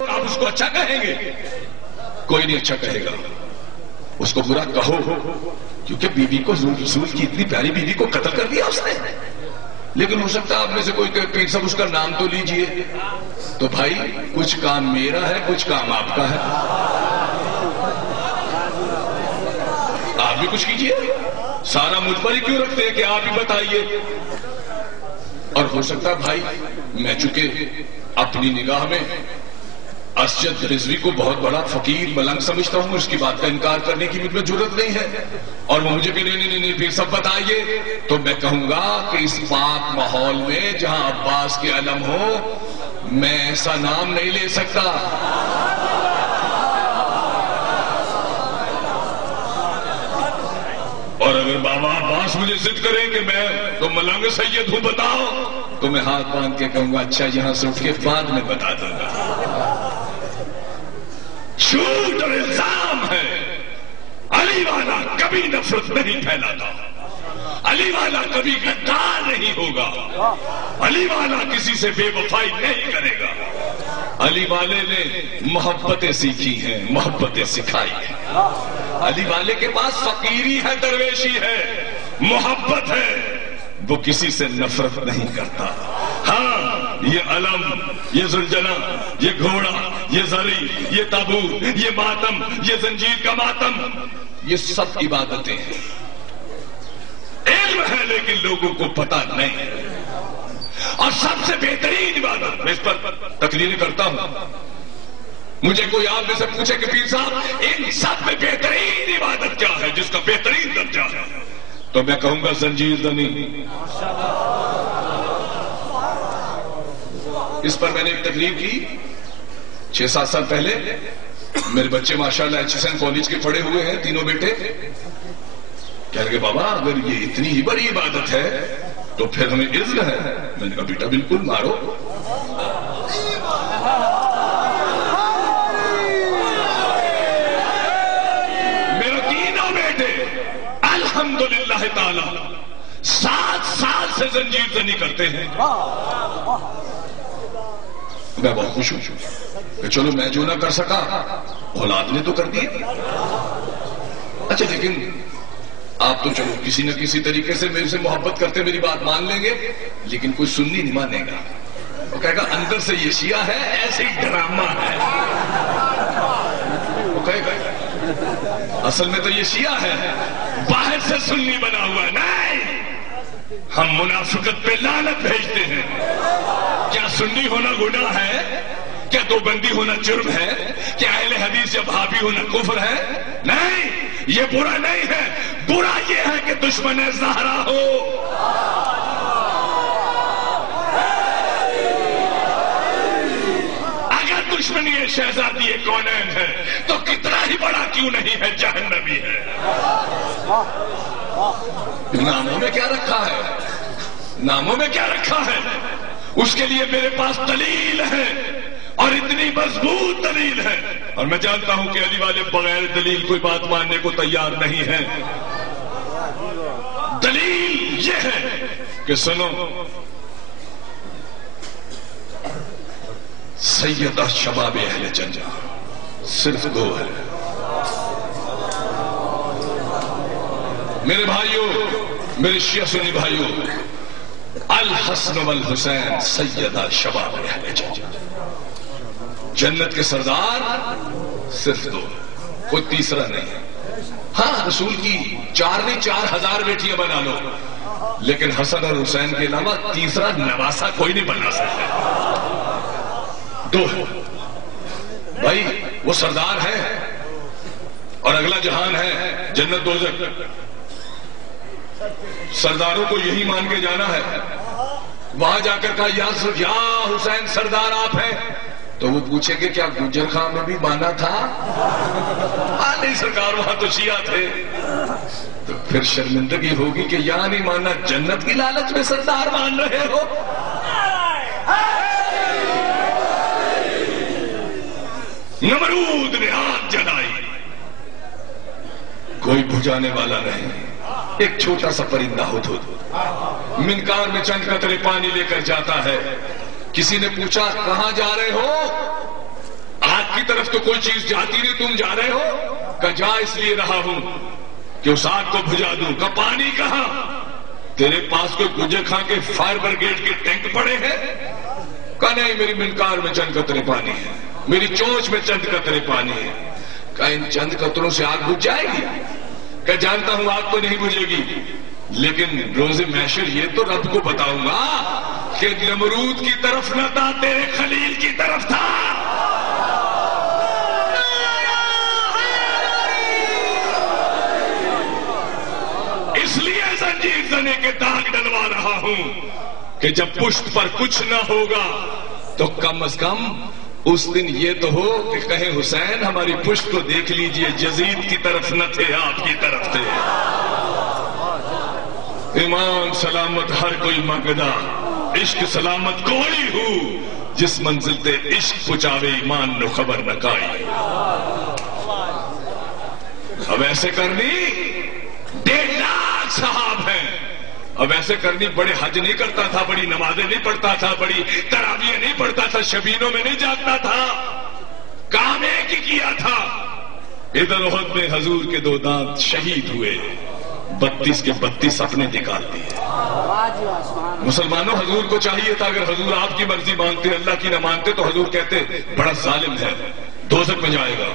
آپ اس کو اچھا کہیں گے؟ کوئی نہیں اچھا کہے گا. اس کو برا کہو کیونکہ بیوی کو رسول کی اتنی پیاری بیوی کو قتل کر دیا اس نے. لیکن ہو سکتا ہے آپ میں سے کوئی پیر صاحب اس کا نام تو لیجئے. تو بھائی کچھ کام میرا ہے کچھ کام آپ کا ہے. آپ بھی کچھ کیجئے. سارا مجھ پر ہی کیوں رکھتے ہیں کہ آپ ہی بتائیے. اور ہو سکتا ہے بھائی میں چونکہ اپنی نگاہ میں اسجد رضوی کو بہت بڑا فقیر ملنگ سمجھتا ہوں, اس کی بات کا انکار کرنے کی مجھ میں جرات نہیں ہے, اور وہ مجھے بھی نہیں پھر سب بتائیے, تو میں کہوں گا کہ اس پاک ماحول میں جہاں عباس کے علم ہو میں ایسا نام نہیں لے سکتا. اور اگر بابا عباس مجھے ضد کریں کہ میں تو ملنگ سید ہوں بتاؤ, تو میں ہاتھ باندھ کے کہوں گا اچھا یہاں سے اٹھ کے بعد میں بتا دوں گا. جھوٹ اور الزام ہے. علی والا کبھی نفرت نہیں پھیلاتا, علی والا کبھی غدار نہیں ہوگا, علی والا کسی سے بے وفائی نہیں کرے گا. علی والے نے محبتیں سیکھی ہیں, محبتیں سکھائی ہیں. علی والے کے پاس فقیری ہے, درویشی ہے, محبت ہے, وہ کسی سے نفرت نہیں کرتا. ہاں یہ علم, یہ زلجلہ, یہ گھوڑا, یہ زری, یہ تابوت, یہ ماتم, یہ زنجیر کا ماتم, یہ سب عبادتیں ہیں. علم ہے لیکن لوگوں کو پتہ نہیں. اور سب سے بہترین عبادت, میں اس پر تقریر کرتا ہوں, مجھے کوئی آپ میں سے پوچھے کہ پیر صاحب ان سب میں بہترین عبادت کیا ہے, جس کا بہترین درجہ ہے, تو میں کہوں گا زنجیر زنی. اس پر میں نے ایک تقریر کی 6-7 سال پہلے. میرے بچے ماشاءاللہ ایچ ایس این کالج کے پڑھے ہوئے ہیں, تینوں بیٹے. کہہ رہے بابا اگر یہ اتنی ہی بڑی عبادت ہے تو پھر ہمیں اذن ہے. میں نے کہا بیٹا بالکل مارو. میرے تینوں بیٹے الحمدللہ تعالی 7 سال سے زنجیر زنی کرتے ہیں. میں بہت خوش ہوں کہ چلو میں جو نہ کر سکا اولاد نے تو کر دیا. اچھا لیکن آپ تو چلو کسی نہ کسی طریقے سے میرے سے محبت کرتے میری بات مان لیں گے, لیکن کوئی سنی نہیں مانے گا. وہ کہے گا اندر سے یہ شیعہ ہے, ایسے ہی ڈرامہ ہے. وہ کہے گا اصل میں تو یہ شیعہ ہے, باہر سے سنی بنا ہوا ہے. نہیں, ہم منافقت پہ لعنت بھیجتے ہیں. کیا سنی ہونا گناہ ہے؟ کیا دو بندی ہونا جرم ہے؟ کیا اہل حدیث یا بھابی ہونا کفر ہے؟ نہیں, یہ برا نہیں ہے. برا یہ ہے کہ دشمن زہرا ہو. اگر دشمنی شہزادی کونین ہے تو کتنا ہی بڑا کیوں نہیں ہے جہنمی ہے. ناموں میں کیا رکھا ہے, ناموں میں کیا رکھا ہے, اس کے لیے میرے پاس دلیل ہے, اور اتنی مضبوط دلیل ہے. اور میں جانتا ہوں کہ علی والے بغیر دلیل کوئی بات ماننے کو تیار نہیں ہے. دلیل یہ ہے کہ سنو, سیدہ شباب اہل جنت صرف 2 ہے. میرے بھائیوں, میرے شیعہ سنی بھائیوں, الحسن والحسین سیدہ شباب اہل جنت. جنت کے سردار صرف 2, کوئی تیسرا نہیں. ہاں رسول کی 4 نہیں 4000 بیٹیاں بنا لو, لیکن حسن اور حسین کے علاوہ تیسرا نواسا کوئی نہیں بنا سکتا. 2 ہے بھائی, وہ سردار ہے اور اگلا جہان ہے جنت دوزخ. سرداروں کو یہی مان کے جانا ہے. وہاں جا کر کہا یا حسین سردار آپ ہیں, تو وہ پوچھیں گے کیا گجر خان میں بھی مانا تھا؟ نہیں سرکار وہاں تو شیعہ تھے. تو پھر شرمندگی ہوگی کہ یا نہیں ماننا, جنت کی لالچ میں سردار مان رہے ہو. نمرود نے آگ جلائی, کوئی بجھانے والا نہیں. ایک چھوٹا سا پرندہ ہدہد منکار میں چند قطرے پانی لے کر جاتا ہے. کسی نے پوچھا کہاں جا رہے ہو؟ طرف تو کوئی چیز جاتی نہیں، تم جا رہے ہو؟ کہ جا اس لیے رہا ہوں کہ اس آگ کو بجھا دوں۔ کہ پانی کہاں؟ تیرے پاس کوئی گجے کھا کے فائر بریگیڈ کے ٹینک پڑے ہیں؟ کہ نہیں، میری منکار میں چند قطرے پانی ہے، میری چونچ میں چند قطرے پانی ہے۔ کہ ان چند قطروں سے آگ بجھ جائے گی؟ کہ جانتا ہوں آگ تو نہیں بجھے گی، لیکن روز محشر یہ تو رب کو بتاؤں گا کہ نمرود کی طرف نہ تھا، تیرے خلیل کی طرف تھا۔ اس لیے زنجیر زنے کے داغ ڈلوا رہا ہوں کہ جب پشت پر کچھ نہ ہوگا تو کم از کم اس دن یہ تو ہو کہ کہیں حسین ہماری پشت کو دیکھ لیجئے، یزید کی طرف نہ تھے، آپ کی طرف تھے۔ ایمان سلامت ہر کوئی مانگدا، عشق سلامت کوئی ہو، جس منزل تے عشق پچاوے ایمان نو خبر نہ کائی۔ اب ایسے کرنی 1.5 لاکھ صحاب ہیں، اب ایسے کرنی بڑے حج نہیں کرتا تھا، بڑی نمازیں نہیں پڑھتا تھا، بڑی تراویح نہیں پڑھتا تھا، شبینوں میں نہیں جاگتا تھا، کام ایک ہی کیا تھا۔ ادھر احد میں حضور کے 2 دانت شہید ہوئے، 32 کے 32 اپنے نکال دیے۔ مسلمانوں، حضور کو چاہیے تھا اگر حضور آپ کی مرضی مانتے، اللہ کی نہ مانتے، تو حضور کہتے بڑا ظالم ہے، دوزخ میں جائے گا۔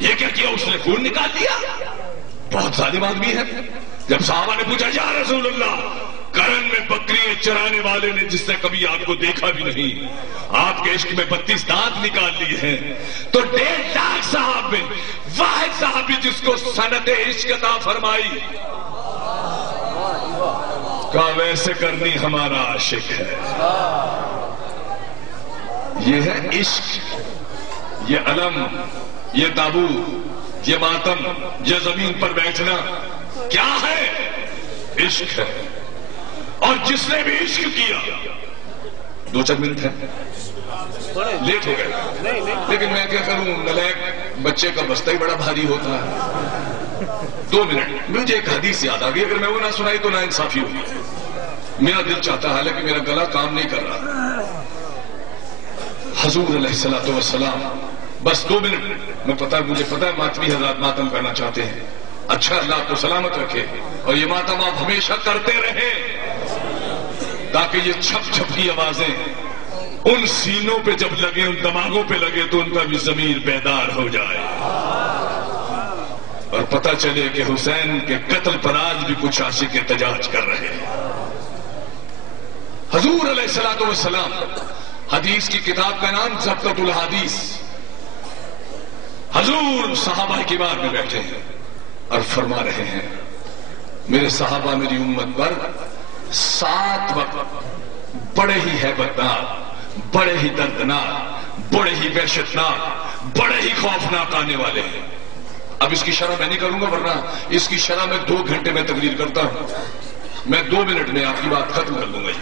یہ کیا کیا اس نے؟ خون نکال دیا، بہت ظالم آدمی ہے۔ جب صحابہ نے پوچھا یا رسول اللہ، کرن میں بکریاں چرانے والے نے جس نے کبھی آپ کو دیکھا بھی نہیں، آپ کے عشق میں 32 دانت نکال لیے ہیں، تو 1.5 لاکھ صحابہ میں واحد صحابی جس کو صنعت عشق عطا فرمائی، کا ویسے کرنی ہمارا عاشق ہے۔ یہ ہے عشق، یہ علم، یہ تابوت، یہ ماتم، یہ زمین پر بیٹھنا کیا ہے؟ عشق ہے۔ اور جس نے بھی عشق کیا، 2-4 منٹ ہے، لیٹ ہو گئے، لیکن میں کیا کروں، نلائق بچے کا بستہ ہی بڑا بھاری ہوتا ہے۔ 2 منٹ، مجھے ایک حدیث یاد آ گئی، اگر میں وہ نہ سنائی تو نا انصافی ہوگی۔ میرا دل چاہتا ہے، حالانکہ میرا گلا کام نہیں کر رہا۔ حضور علیہ السلام، بس 2 منٹ، مجھے پتا ہے ماتمی حضرات ماتم کرنا چاہتے ہیں، اچھا اللہ آپ کو سلامت رکھے، اور یہ ماتم آپ ہمیشہ کرتے رہے، تاکہ یہ چھپ چھپ کی آوازیں ان سینوں پہ جب لگے، ان دماغوں پہ لگے، تو ان کا بھی ضمیر بیدار ہو جائے، اور پتہ چلے کہ حسین کے قتل پر آج بھی کچھ عاشق احتجاج کر رہے ہیں۔ حضور علیہ السلام، حدیث کی کتاب کا نام ضبطۃ الحدیث، حضور صحابہ کے بار میں بیٹھے ہیں اور فرما رہے ہیں، میرے صحابہ میری امت پر 7 وقت بڑے ہی ہیبتناک، بڑے ہی دردناک، بڑے ہی وحشتناک، بڑے ہی خوفناک آنے والے ہیں۔ اب اس کی شرح میں نہیں کروں گا، ورنہ اس کی شرح میں 2 گھنٹے میں تقریر کرتا ہوں، میں 2 منٹ میں آپ کی بات ختم کر دوں گا۔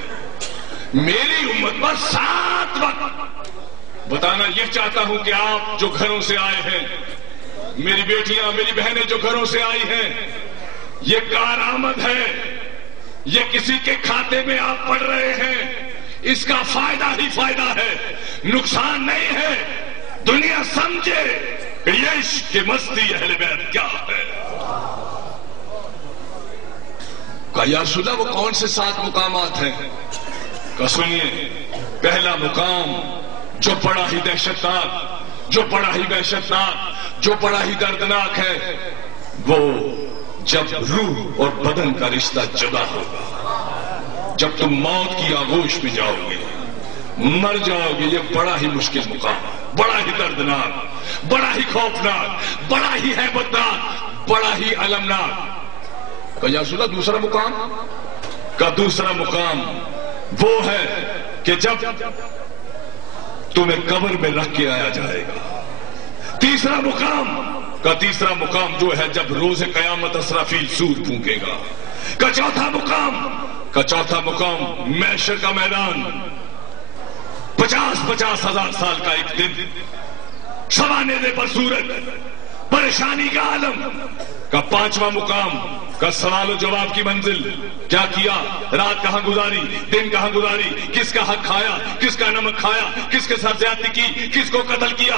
میری امت پر 7 وقت بتانا یہ چاہتا ہوں کہ آپ جو گھروں سے آئے ہیں، میری بیٹیاں، میری بہنیں جو گھروں سے آئی ہیں، یہ کارآمد ہے، یہ کسی کے کھاتے میں آپ پڑھ رہے ہیں، اس کا فائدہ ہی فائدہ ہے، نقصان نہیں ہے۔ دنیا سمجھے کہ یہ عشق کی مستی اہل بیت کیا ہے۔ کہا یا رسول اللہ، وہ کون سے 7 مقامات ہیں؟ کہا سنیے، پہلا مقام جو بڑا ہی دہشتناک، جو بڑا ہی وحشتناک، جو بڑا ہی دردناک ہے، وہ جب روح اور بدن کا رشتہ جدا ہوگا، جب تم موت کی آغوش میں جاؤ گے، مر جاؤ گے۔ یہ بڑا ہی مشکل مقام، بڑا ہی دردناک، بڑا ہی خوفناک، بڑا ہی ہیبتناک، بڑا ہی المناک۔ کہا یا رسول اللہ، دوسرا مقام؟ کا دوسرا مقام وہ ہے کہ جب تمہیں قبر میں رکھ کے آیا جائے گا۔ تیسرا مقام؟ کا تیسرا مقام جو ہے جب روز قیامت اسرافیل سور پھونکے گا۔ کا چوتھا مقام؟ کا چوتھا مقام محشر کا میدان، 50 ہزار سال کا ایک دن، سوانے پر سورج، پریشانی کا عالم۔ کا پانچواں مقام؟ کا سوال و جواب کی منزل، کیا کیا، رات کہاں گزاری، دن کہاں گزاری، کس کا حق کھایا، کس کا نمک کھایا، کس کے ساتھ زیادتی کی، کس کو قتل کیا۔